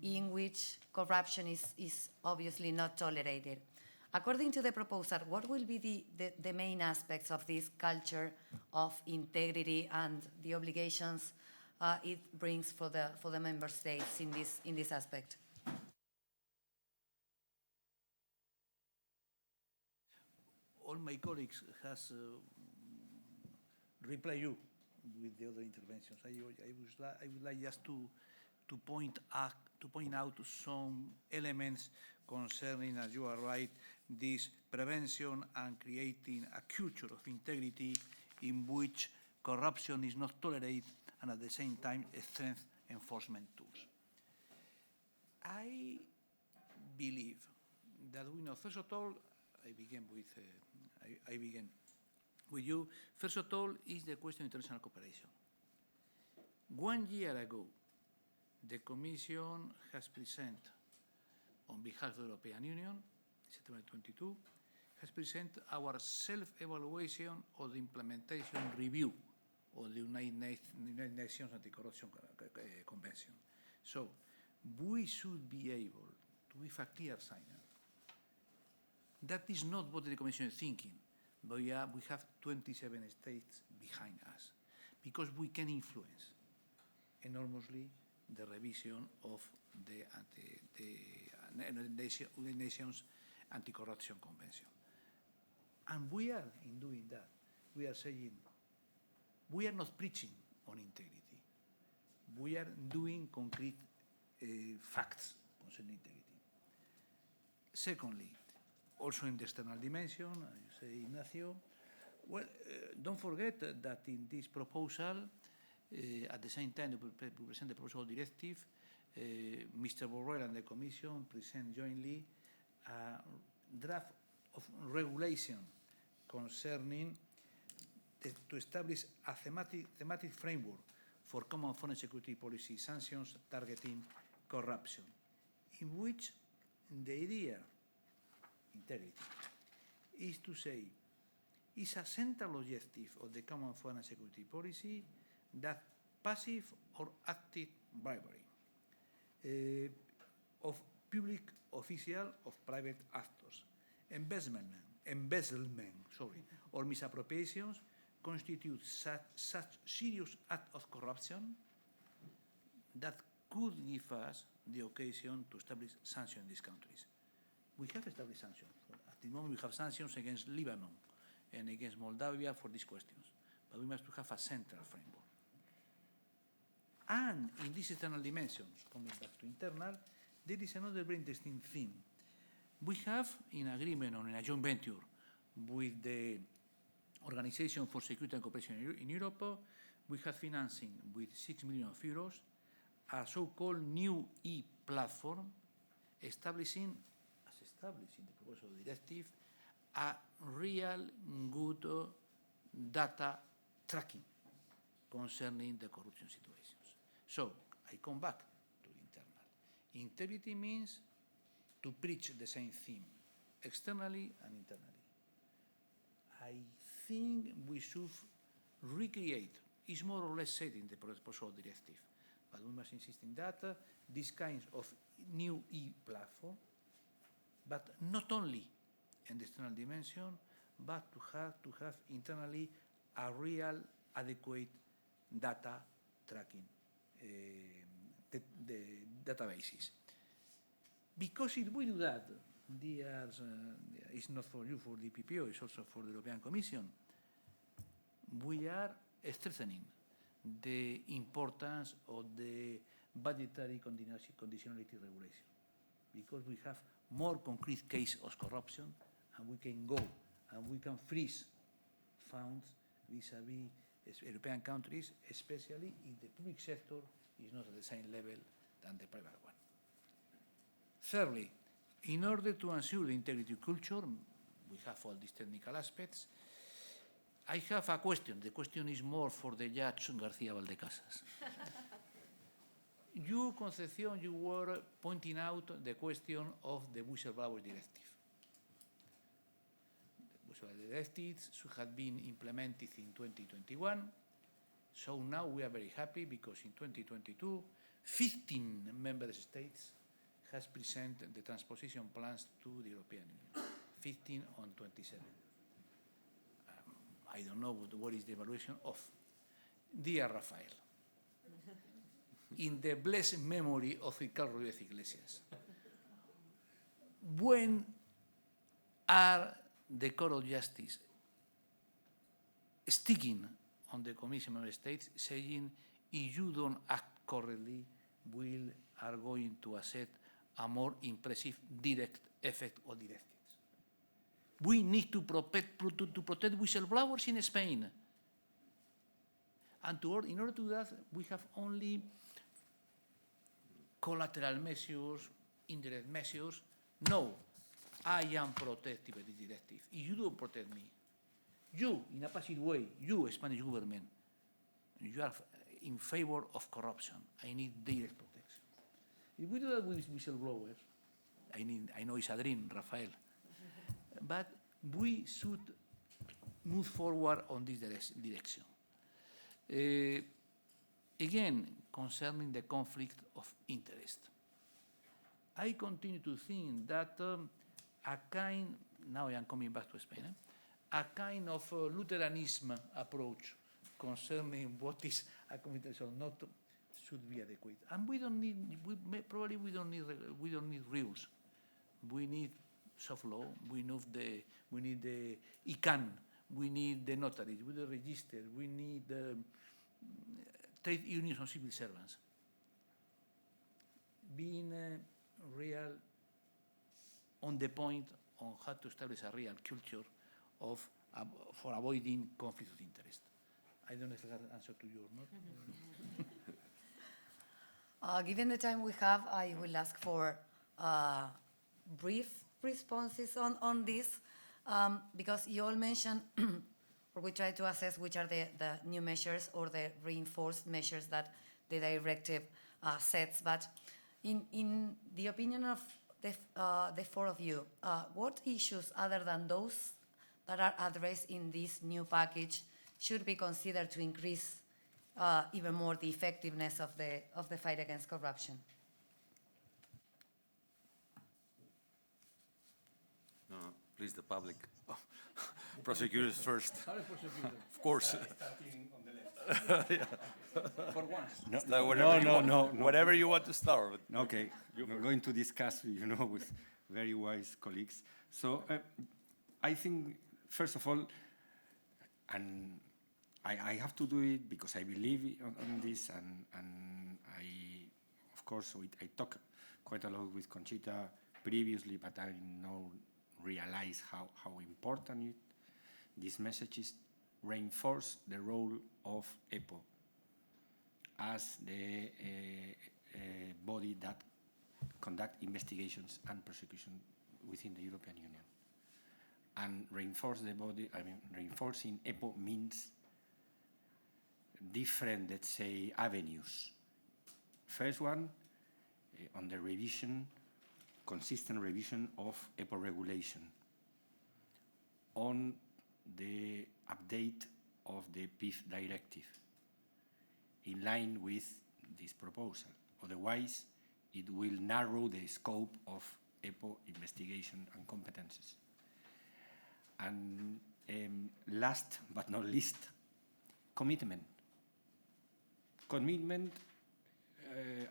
in which corruption is obviously not tolerated. According to the proposal, what will be the main aspects of this culture of integrity and the obligations it brings for the member states in this aspect? All my colleagues has replied you with the other interventions. I would like just to point out some elements concerning, as you are right, this prevention and creating a culture of integrity in which corruption is not tolerated and at the same time strength enforcement tools. I believe that we know, first of all, I begin with you. First of all is the question of international cooperation. 1 year ago, the Commission has presented, on behalf of the European Union, September 22, has presented our self-evaluation of the implementation review of the United Nations Anti-Corruption Convention. So we should be able to give a clear signal. That is not what the Commission is thinking, but we have 27 states behind us, because we can influence enormously the revision of the United Nations Anti-Corruption Convention. And we are, in doing that, we are saying, we are not preaching on integrity. We are doing concrete facts concerning integrity. Secondly, also in the external dimension, you say, Ignacio, well, don't forget that in this proposal, at the same time we present the proposal directive, Mr. Borrell and the Commission present jointly a draft of regulation concerning to establish a thematic framework for common foreign security policy sanctions targeting corruption, in which the idea, integrity, is to say, is a central objective of the common foreign security policy that passive or active bribery of public official of private actors, embezzlement, or misappropriations constitute such serious act of corruption that could give us the occasion to establish sanctions in these countries. We have established sanctions. At the moment we have sanctions against Lebanon and against Moldavia for these questions, but we must have a central framework. And in this external dimension, coming back to internal, there is another very interesting thing. We have, in agreement on a joint venture with the Organization for Security and Cooperation in Europe, we have financing with 6 million euros a so-called new e-platform establishing, as established in the proposal directive, a real good data tracking concerning the corruption situations. So I come back to internal. Integrity means to preach the same theme, externally and internally. I think we should recreate, it's more or less said in the proposal directive, but we must insist in that, this kind of new e-platform, but not only in the external dimension, but to have internally a real adequate data tracking the databases. Because it will do that, it's not for you, for the PPO, it's also for the European Commission, we are strengthening the importance of the budgetary conditionality regulation, because we have more concrete case of corruption, and we can go and we can freeze funds vis-à-vis European countries, especially if the public sector is not at the same level than the private one. Thirdly, In order to ensure the integrity culture, we have all these technical aspects. I have a question. The question is more for the Judge García Valdecasas. You, Concepción, you were pointing out the question of the whistleblower directive. The whistleblower directives should have been implemented in 2021. So now we are very happy because in 2022, 15 member states has presented the transposition plans to the European Union, 15 on 27. I don't know what is the evaluation of. Dear Rafael, in the blessed memory of Ricardo Rodríguez Iglesias, when are the Court of Justice sticking on the Commission member states saying if you don't act correctly, we are going to accept a more impressive direct effect of directives? We need to protect whistleblowers in Spain. And in order to do that, we have only collateral measures, indirect measures. No, I am protected by the directive. If you don't protect me, you, in a passive way, you, Spanish government, you are in favor of corruption. I need direct protection. If we do that with whistleblowers, I know it's a dream, Rafael, but we should move forward on this direction. Again, concerning the conflict of interest, I continue to think that now I am coming back to Spain, a kind of Lutheranism approach concerning what is a conflict or not should be adequate. And we don't need, we don't need rules. We need soft law, we need the ICANN, we need the notaries, we need the register, we need trade unions and civil servants. Being real on the point on how to establish a real culture of for avoiding conflict of interest. I don't know if that answer to you or not. Given the time we have, I will ask for brief responses on this, because you all mentioned, or we try to assess which are the new measures or the reinforced measures that the directive sets. But in the opinion of the four of you, what issues other than those that are addressed in this new package should be considered to increase even more the effectiveness of the fight against corruption? No, please, the public. Prosecutors first. Of course. For once. No. Whatever you want to start. Okay, we're going to discuss, with very wise colleagues. So I think, first of all, and I have to do it because I believe on this, and of course, I talk quite a lot with Conchita previously, but I now realize how important this message is. Reinforce the role of EPO as the body that conduct investigations and prosecution within the European Union. And reinforce the body, reinforcing EPO means different, let's say, avenues. First one, on the revision, consistent revision of EPO regulation, on the update of the PIF directive in line with this proposal. Otherwise, it will narrow the scope of EPO investigation and competences. And last but not least, commitment. Commitment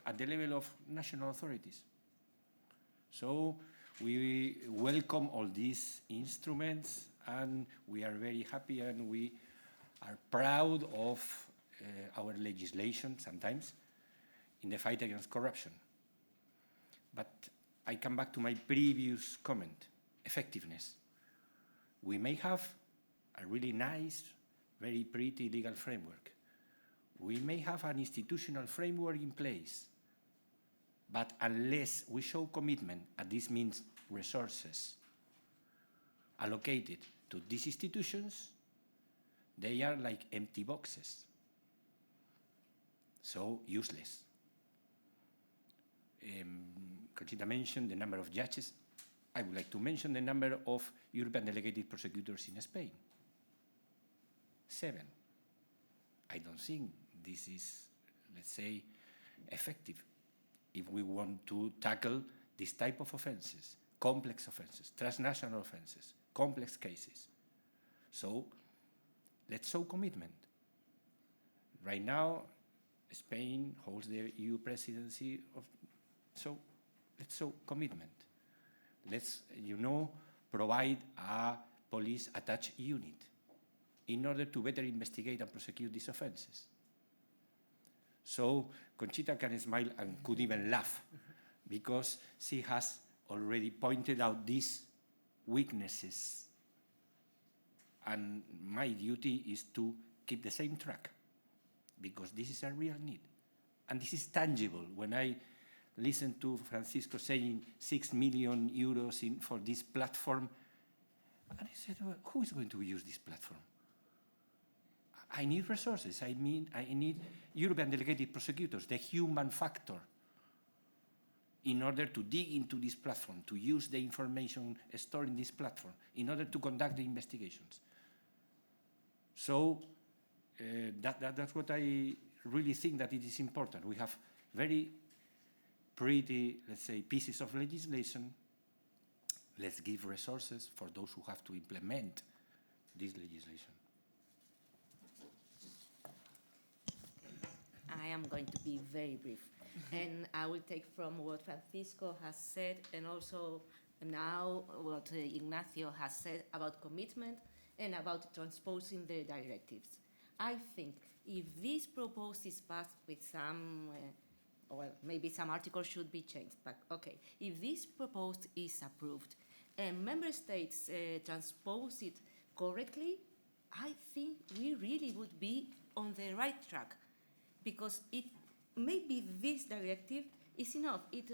at the level of national authorities. So we welcome all these instruments, and we are very happy and we are proud of our legislation sometimes in the fight against corruption. But I come back to my previous comment, effectiveness. We may have a really nice, very pretty legal framework. We may have an institutional framework in place, but unless we show commitment, and this means resources allocated to these institutions, they are like empty boxes, so useless. Conchita mentioned the number of judges. I would like to mention the number of European delegated prosecutors in Spain. 7. I don't think this is, let's say, effective if we want to tackle this type of offenses, complex offenses, transnational offenses, complex cases. So let's show commitment. Right now, Spain holds the EU presidency so let's show commitment. Let's, provide a police attached unit in order to better investigate and prosecute these offenses. So Conchita can smile and could even laugh because she has already pointed out these weaknesses. And my duty is to keep the same track because this is a real need. And this is tangible. When I listen to Francisco saying 6 million euros for this platform, and I said, well, who is going to use this platform? I need resources. I need European delegated prosecutors, the human factor, in order to dig into this platform, to use the information stored in this platform, in order to conduct the investigations. So that's what I really think that it is important. We have very pretty, let's say, pieces of legislation. Let's give resources for those who have to implement this legislation. I am going to be very brief. And I will take from what Francisco has said and also now what Ignacio has said about commitment and about transposing the directives. I think if this proposal is passed with some, well, maybe some articles should be changed, but okay. If this proposal is approved and member states transpose it correctly, I think we really would be on the right track because maybe this directive is enough. It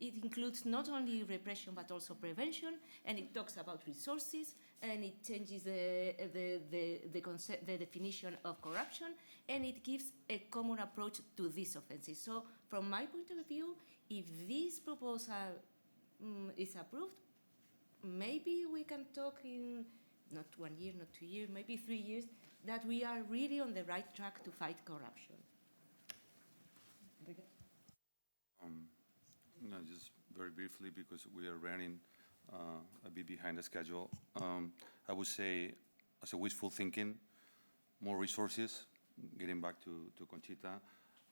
includes not only repression but also prevention, and it talks about resources, and it changes the definition of corruption, and it gives a common approach to these offenses. So from my point of view, if this proposal is approved, maybe we can talk in not 1 year, not 2 years, maybe 3 years, that we are really on the right track to fight corruption. No, just very briefly, because we are running a bit behind the schedule. I would say, as a wishful thinking, more resources, getting back to Conchita,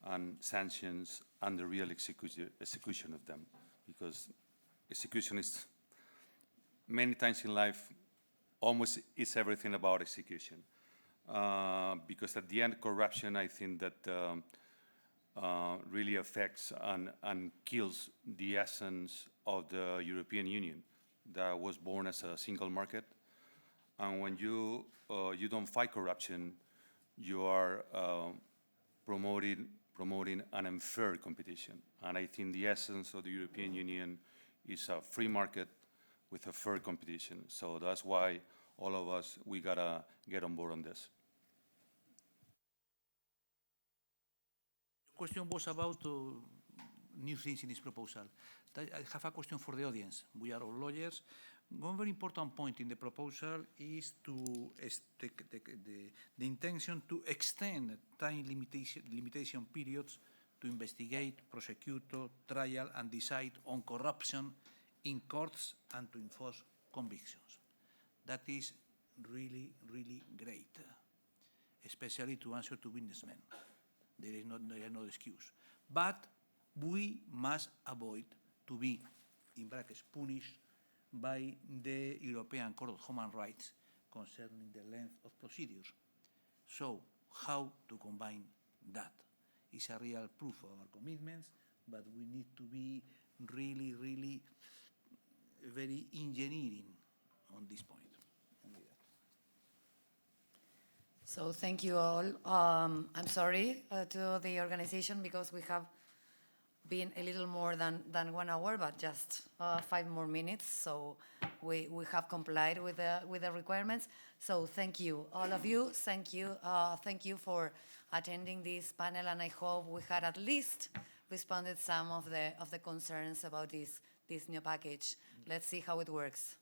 and sanctions and the real execution of them, because execution is, many times in life, almost is everything about execution. Because at the end, corruption, I think that really affects and kills the essence of the European Union that was born as a single market. And when you don't fight corruption, you are promoting an unfair competition. And I think the essence of the European Union is a free market with a fair competition. So that's why all of us, we gotta get on board on this. The question was about new things in this proposal. I have a question for the audience. We are all lawyers. One very important point in the proposal is the intention to extend time limitation periods to investigate, prosecute, trial, and decide on corruption in courts and to enforce convictions. That is really, really great, especially to answer to witnessmen. There is no excuse. But we must avoid to be, in brackets, punished by the European Court of Human Rights concerning the length of procedures. So how to combine that? It's a real proof of our commitments, but we need to be really, really very engineering on this point. So thank you all. I'm sorry to the organization because we have been a little more than 1 hour, but just 5 more minutes. So we have complied with the requirements. So thank you, all of you. Thank you for attending this panel, and I hope we had at least responded some of the concerns about this new package. Let's see how it works.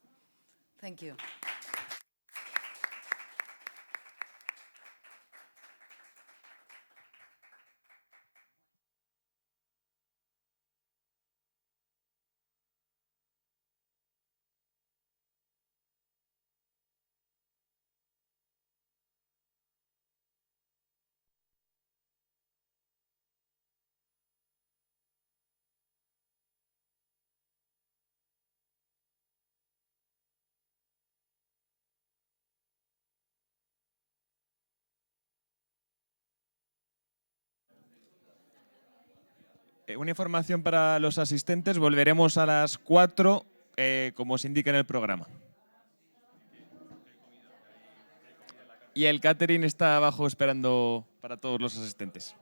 Thank you. Una información para los asistentes, volveremos a las 4, como se indica en el programa. Y el catering está abajo esperando para todos los asistentes.